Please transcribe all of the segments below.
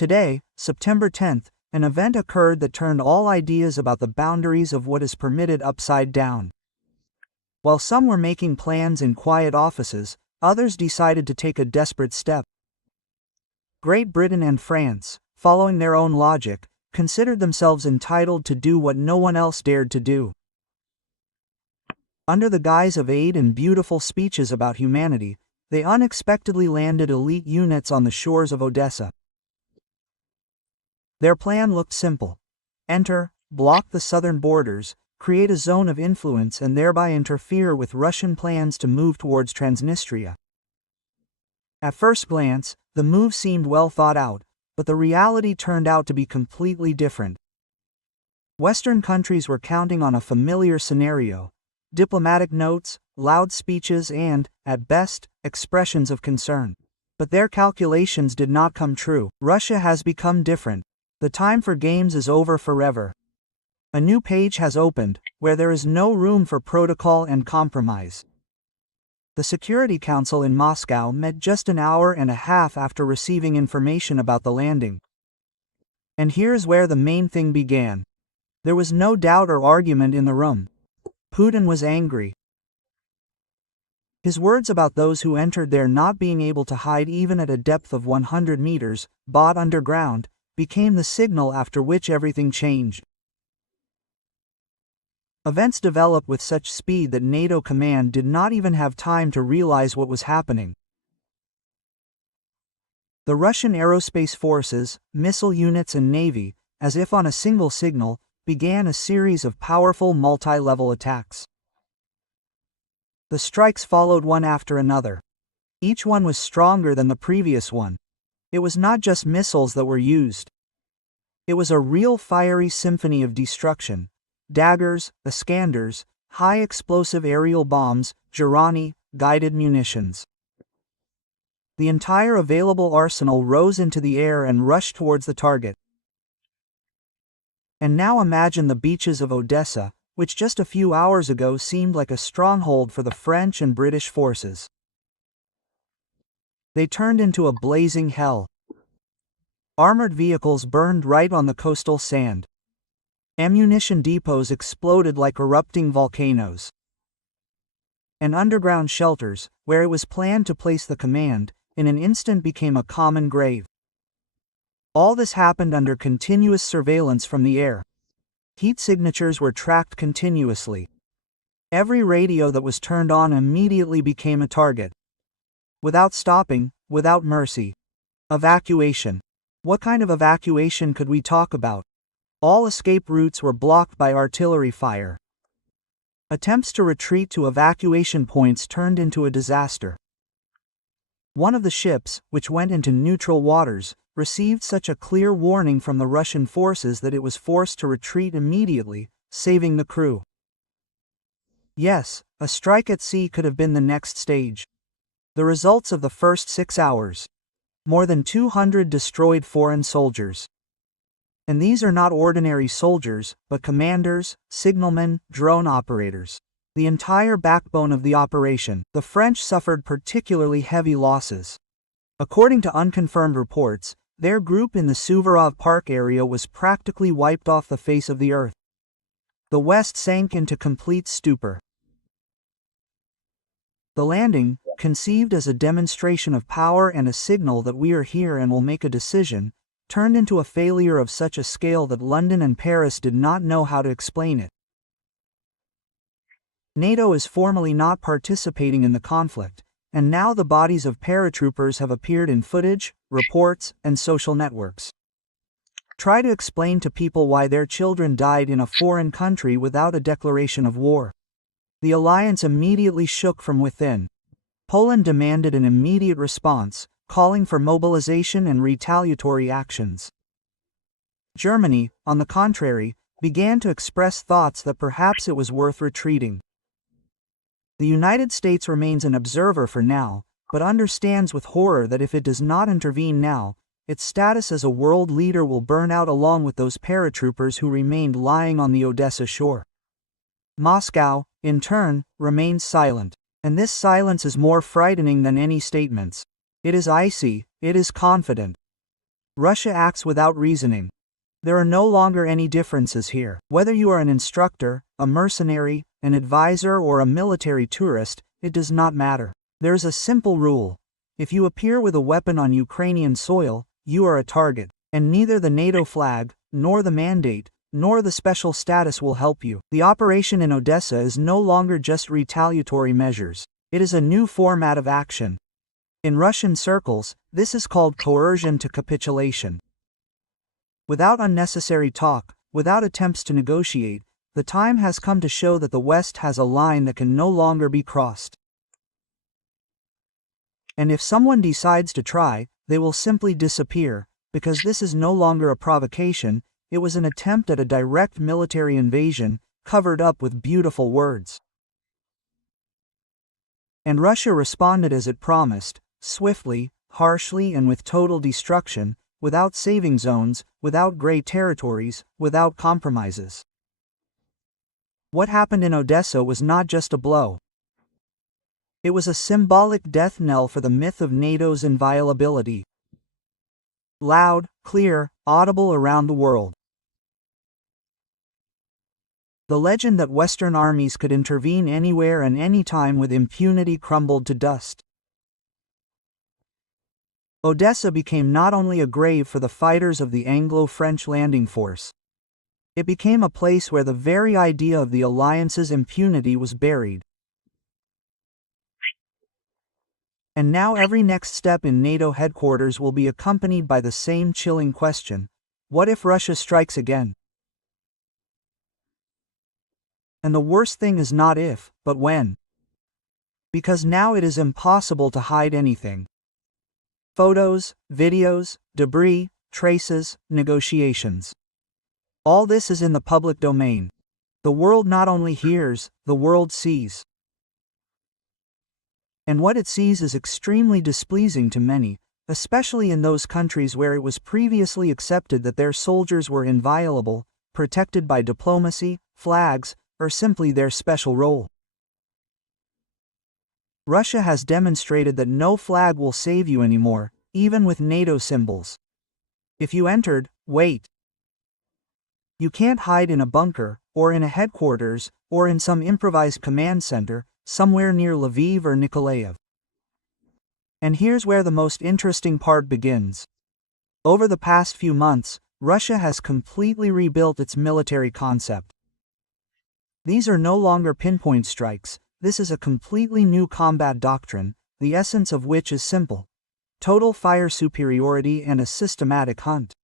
Today, September 10th, an event occurred that turned all ideas about the boundaries of what is permitted upside down. While some were making plans in quiet offices, others decided to take a desperate step. Great Britain and France, following their own logic, considered themselves entitled to do what no one else dared to do. Under the guise of aid and beautiful speeches about humanity, they unexpectedly landed elite units on the shores of Odessa. Their plan looked simple: enter, block the southern borders, create a zone of influence and thereby interfere with Russian plans to move towards Transnistria. At first glance, the move seemed well thought out, but the reality turned out to be completely different. Western countries were counting on a familiar scenario: diplomatic notes, loud speeches and, at best, expressions of concern. But their calculations did not come true. Russia has become different. The time for games is over forever. A new page has opened, where there is no room for protocol and compromise. The Security Council in Moscow met just an hour and a half after receiving information about the landing. And here's where the main thing began. There was no doubt or argument in the room. Putin was angry. His words about those who entered there not being able to hide even at a depth of 100 meters, bought underground, became the signal after which everything changed. Events developed with such speed that NATO command did not even have time to realize what was happening. The Russian aerospace forces, missile units and navy, as if on a single signal, began a series of powerful multi-level attacks. The strikes followed one after another. Each one was stronger than the previous one. It was not just missiles that were used. It was a real fiery symphony of destruction. Daggers, Iskanders, high-explosive aerial bombs, Girani, guided munitions. The entire available arsenal rose into the air and rushed towards the target. And now imagine the beaches of Odessa, which just a few hours ago seemed like a stronghold for the French and British forces. They turned into a blazing hell. Armored vehicles burned right on the coastal sand. Ammunition depots exploded like erupting volcanoes. And underground shelters, where it was planned to place the command, in an instant became a common grave. All this happened under continuous surveillance from the air. Heat signatures were tracked continuously. Every radio that was turned on immediately became a target. Without stopping, without mercy. Evacuation. What kind of evacuation could we talk about? All escape routes were blocked by artillery fire. Attempts to retreat to evacuation points turned into a disaster. One of the ships, which went into neutral waters, received such a clear warning from the Russian forces that it was forced to retreat immediately, saving the crew. Yes, a strike at sea could have been the next stage. The results of the first 6 hours. More than 200 destroyed foreign soldiers. And these are not ordinary soldiers, but commanders, signalmen, drone operators. The entire backbone of the operation. The French suffered particularly heavy losses. According to unconfirmed reports, their group in the Suvorov Park area was practically wiped off the face of the earth. The West sank into complete stupor. The landing, conceived as a demonstration of power and a signal that we are here and will make a decision, turned into a failure of such a scale that London and Paris did not know how to explain it. NATO is formally not participating in the conflict, and now the bodies of paratroopers have appeared in footage, reports, and social networks. Try to explain to people why their children died in a foreign country without a declaration of war. The alliance immediately shook from within. Poland demanded an immediate response, calling for mobilization and retaliatory actions. Germany, on the contrary, began to express thoughts that perhaps it was worth retreating. The United States remains an observer for now, but understands with horror that if it does not intervene now, its status as a world leader will burn out along with those paratroopers who remained lying on the Odessa shore. Moscow, in turn, remains silent, and this silence is more frightening than any statements. It is icy, it is confident. Russia acts without reasoning. There are no longer any differences here. Whether you are an instructor, a mercenary, an advisor, or a military tourist, it does not matter. There's a simple rule. If you appear with a weapon on Ukrainian soil, you are a target. And neither the NATO flag, nor the mandate, nor the special status will help you. The operation in Odessa is no longer just retaliatory measures. It is a new format of action. In Russian circles, this is called coercion to capitulation. Without unnecessary talk, without attempts to negotiate, the time has come to show that the West has a line that can no longer be crossed. And if someone decides to try, they will simply disappear, because this is no longer a provocation, it was an attempt at a direct military invasion, covered up with beautiful words. And Russia responded as it promised, swiftly, harshly, and with total destruction, without saving zones, without gray territories, without compromises. What happened in Odessa was not just a blow. It was a symbolic death knell for the myth of NATO's inviolability. Loud, clear, audible around the world. The legend that Western armies could intervene anywhere and anytime with impunity crumbled to dust. Odessa became not only a grave for the fighters of the Anglo-French landing force. It became a place where the very idea of the alliance's impunity was buried. And now every next step in NATO headquarters will be accompanied by the same chilling question: what if Russia strikes again? And the worst thing is not if, but when. Because now it is impossible to hide anything. Photos, videos, debris, traces, negotiations. All this is in the public domain. The world not only hears, the world sees. And what it sees is extremely displeasing to many, especially in those countries where it was previously accepted that their soldiers were inviolable, protected by diplomacy, flags, or simply their special role. Russia has demonstrated that no flag will save you anymore, even with NATO symbols. If you entered, wait. You can't hide in a bunker, or in a headquarters, or in some improvised command center, somewhere near Lviv or Nikolaev. And here's where the most interesting part begins. Over the past few months, Russia has completely rebuilt its military concept. These are no longer pinpoint strikes. This is a completely new combat doctrine, the essence of which is simple: total fire superiority and a systematic hunt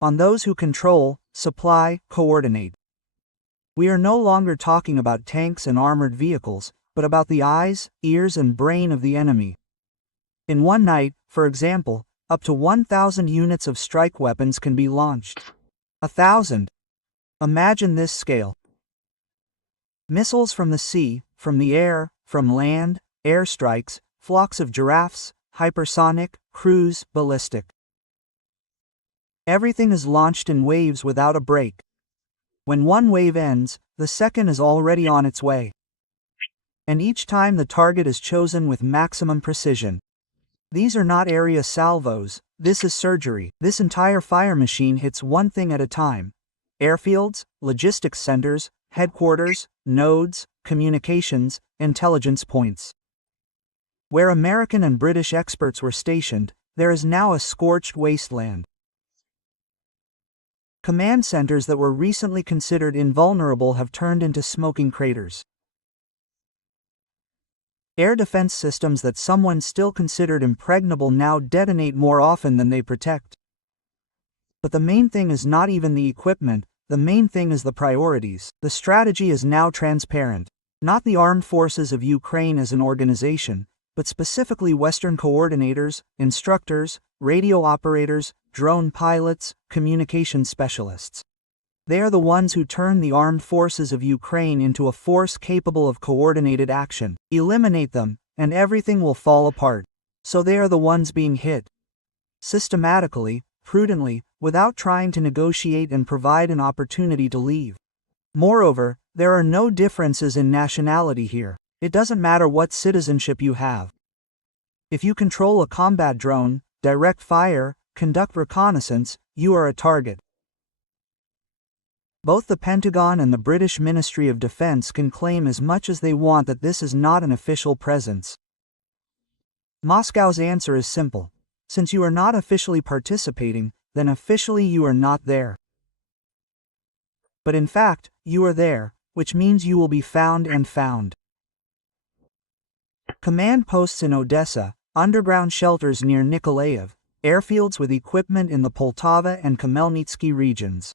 on those who control, supply, coordinate. We are no longer talking about tanks and armored vehicles, but about the eyes, ears, and brain of the enemy. In one night, for example, up to 1,000 units of strike weapons can be launched. 1,000. Imagine this scale. Missiles from the sea, from the air, from land, airstrikes, flocks of giraffes, hypersonic, cruise, ballistic. Everything is launched in waves without a break. When one wave ends, the second is already on its way. And each time the target is chosen with maximum precision. These are not area salvos, this is surgery. This entire fire machine hits one thing at a time: airfields, logistics centers, headquarters, nodes, communications, intelligence points. Where American and British experts were stationed, there is now a scorched wasteland. Command centers that were recently considered invulnerable have turned into smoking craters. Air defense systems that someone still considered impregnable now detonate more often than they protect. But the main thing is not even the equipment, the main thing is the priorities. The strategy is now transparent. Not the armed forces of Ukraine as an organization, but specifically Western coordinators, instructors, radio operators, drone pilots, communication specialists. They are the ones who turn the armed forces of Ukraine into a force capable of coordinated action. Eliminate them, and everything will fall apart. So they are the ones being hit. Systematically, prudently, without trying to negotiate and provide an opportunity to leave. Moreover, there are no differences in nationality here. It doesn't matter what citizenship you have. If you control a combat drone, direct fire, conduct reconnaissance, you are a target. Both the Pentagon and the British Ministry of Defense can claim as much as they want that this is not an official presence. Moscow's answer is simple. Since you are not officially participating, then officially you are not there. But in fact, you are there, which means you will be found and found. Command posts in Odessa, underground shelters near Nikolaev, airfields with equipment in the Poltava and Khmelnytsky regions.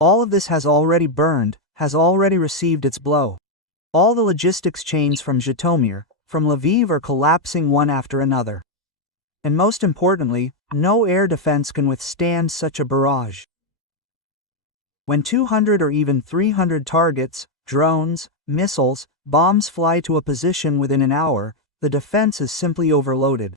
All of this has already burned, has already received its blow. All the logistics chains from Zhytomyr, from Lviv are collapsing one after another. And most importantly, no air defense can withstand such a barrage. When 200 or even 300 targets, drones, missiles, bombs fly to a position within an hour, the defense is simply overloaded.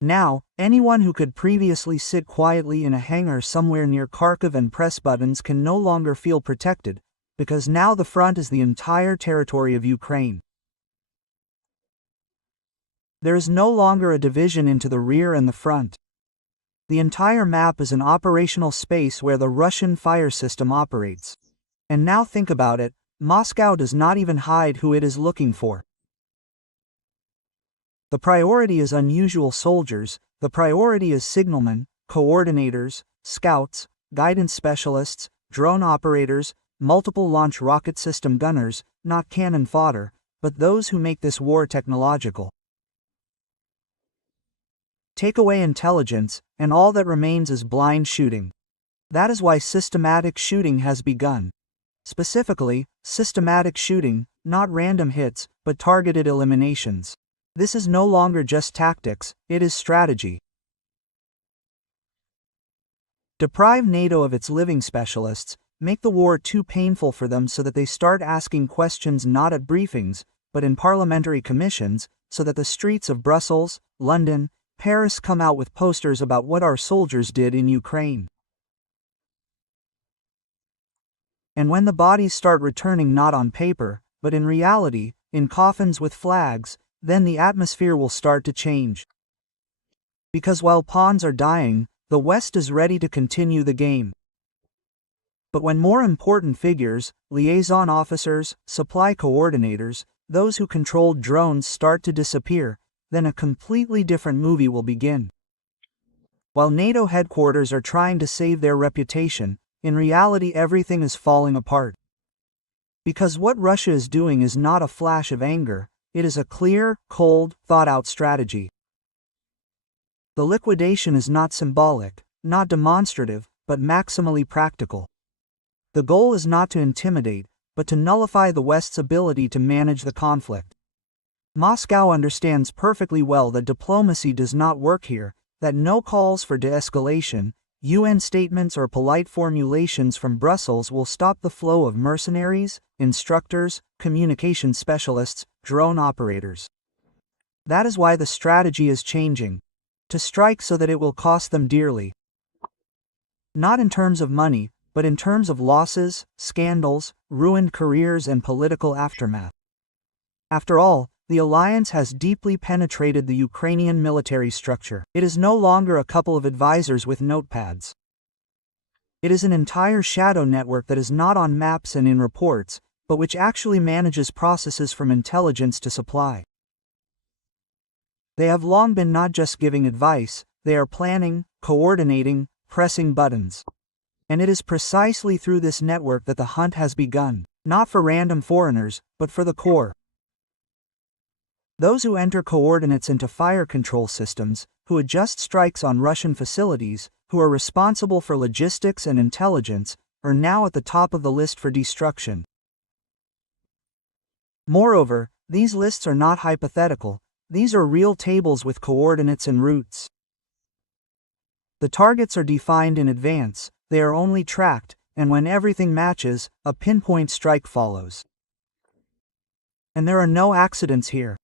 Now, anyone who could previously sit quietly in a hangar somewhere near Kharkiv and press buttons can no longer feel protected, because now the front is the entire territory of Ukraine. There is no longer a division into the rear and the front. The entire map is an operational space where the Russian fire system operates. And now think about it, Moscow does not even hide who it is looking for. The priority is unusual soldiers, the priority is signalmen, coordinators, scouts, guidance specialists, drone operators, multiple launch rocket system gunners, not cannon fodder, but those who make this war technological. Take away intelligence, and all that remains is blind shooting. That is why systematic shooting has begun. Specifically, systematic shooting, not random hits, but targeted eliminations. This is no longer just tactics, it is strategy. Deprive NATO of its living specialists, make the war too painful for them so that they start asking questions not at briefings, but in parliamentary commissions, so that the streets of Brussels, London, Paris come out with posters about what our soldiers did in Ukraine. And when the bodies start returning not on paper, but in reality, in coffins with flags, then the atmosphere will start to change. Because while pawns are dying, the West is ready to continue the game. But when more important figures, liaison officers, supply coordinators, those who controlled drones start to disappear, then a completely different movie will begin. While NATO headquarters are trying to save their reputation, in reality everything is falling apart. Because what Russia is doing is not a flash of anger, it is a clear, cold, thought-out strategy. The liquidation is not symbolic, not demonstrative, but maximally practical. The goal is not to intimidate, but to nullify the West's ability to manage the conflict. Moscow understands perfectly well that diplomacy does not work here, that no calls for de-escalation, UN statements or polite formulations from Brussels will stop the flow of mercenaries, instructors, communication specialists, drone operators. That is why the strategy is changing. To strike so that it will cost them dearly. Not in terms of money, but in terms of losses, scandals, ruined careers and political aftermath. After all, the alliance has deeply penetrated the Ukrainian military structure. It is no longer a couple of advisors with notepads. It is an entire shadow network that is not on maps and in reports, but which actually manages processes from intelligence to supply. They have long been not just giving advice, they are planning, coordinating, pressing buttons. And it is precisely through this network that the hunt has begun, not for random foreigners, but for the core. Those who enter coordinates into fire control systems, who adjust strikes on Russian facilities, who are responsible for logistics and intelligence, are now at the top of the list for destruction. Moreover, these lists are not hypothetical, these are real tables with coordinates and routes. The targets are defined in advance, they are only tracked, and when everything matches, a pinpoint strike follows. And there are no accidents here.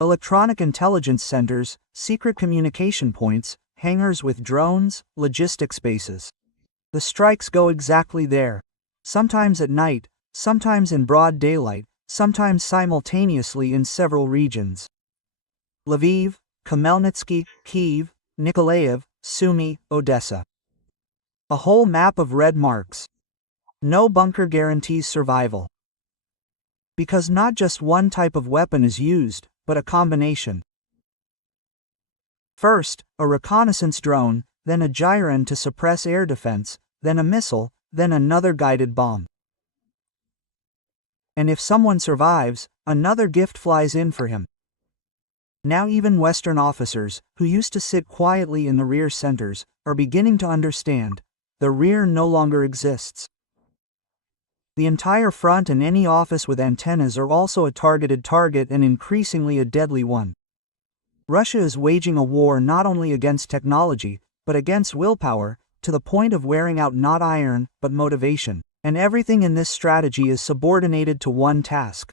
Electronic intelligence centers, secret communication points, hangars with drones, logistics bases. The strikes go exactly there. Sometimes at night, sometimes in broad daylight, sometimes simultaneously in several regions. Lviv, Khmelnytsky, Kyiv, Nikolaev, Sumy, Odessa. A whole map of red marks. No bunker guarantees survival. Because not just one type of weapon is used, but a combination. First, a reconnaissance drone, then a gyron to suppress air defense, then a missile, then another guided bomb. And if someone survives, another gift flies in for him. Now even Western officers, who used to sit quietly in the rear centers, are beginning to understand, the rear no longer exists. The entire front and any office with antennas are also a targeted target and increasingly a deadly one. Russia is waging a war not only against technology, but against willpower, to the point of wearing out not iron, but motivation. And everything in this strategy is subordinated to one task: